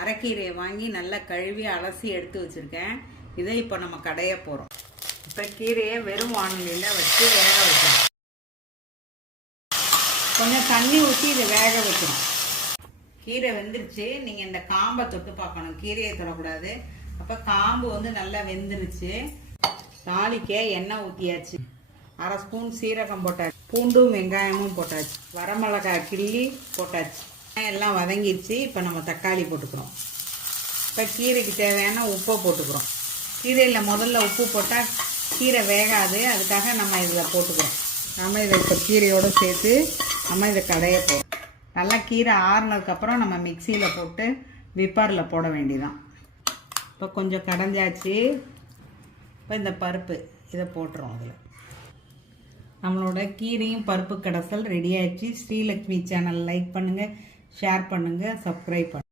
அரைக்கீரையை வாங்கி நல்லா கழுவி அலசி எடுத்து வச்சுருக்கேன். இதை இப்போ நம்ம கடைய போகிறோம். இப்போ கீரையை வெறும் வானலியில் வச்சு வேக வைக்கணும். கொஞ்சம் தண்ணி ஊற்றி இதை வேக வைக்கணும். கீரை வெந்துருச்சு. நீங்கள் இந்த காம்பை தொட்டு பார்க்கணும், கீரையை தொடக்கூடாது. அப்போ காம்பு நல்லா வெந்துருச்சு. தாளிக்க எண்ணெய் ஊற்றியாச்சு. 1/2 ஸ்பூன் சீரகம் போட்டாச்சு. பூண்டும் வெங்காயமும் போட்டாச்சு. வரமிளகாய் கிள்ளி போட்டாச்சு. எல்லாம் வதங்கிடுச்சு. இப்போ நம்ம தக்காளி போட்டுக்கிறோம். இப்போ கீரைக்கு தேவையான உப்பை போட்டுக்கிறோம். கீரையில் முதல்ல உப்பு போட்டால் கீரை வேகாது, அதுக்காக நம்ம இதில் போட்டுக்கிறோம். நம்ம இதை இப்போ கீரையோடு சேர்த்து நம்ம இதை கடைய போகிறோம். நல்லா கீரை ஆறுனதுக்கப்புறம் நம்ம மிக்சியில் போட்டு விப்பரில் போட வேண்டியதான். இப்போ கொஞ்சம் கடைஞ்சாச்சு. இப்போ இந்த பருப்பு இதை போட்டுறோம். அதில் நம்மளோட கீரையும் பருப்பு கடைசல் ரெடி ஆயிடுச்சு. ஸ்ரீலக்ஷ்மி சேனல் லைக் பண்ணுங்கள், ஷேர் பண்ணுங்கள், சப்ஸ்கிரைப் பண்ணுங்கள்.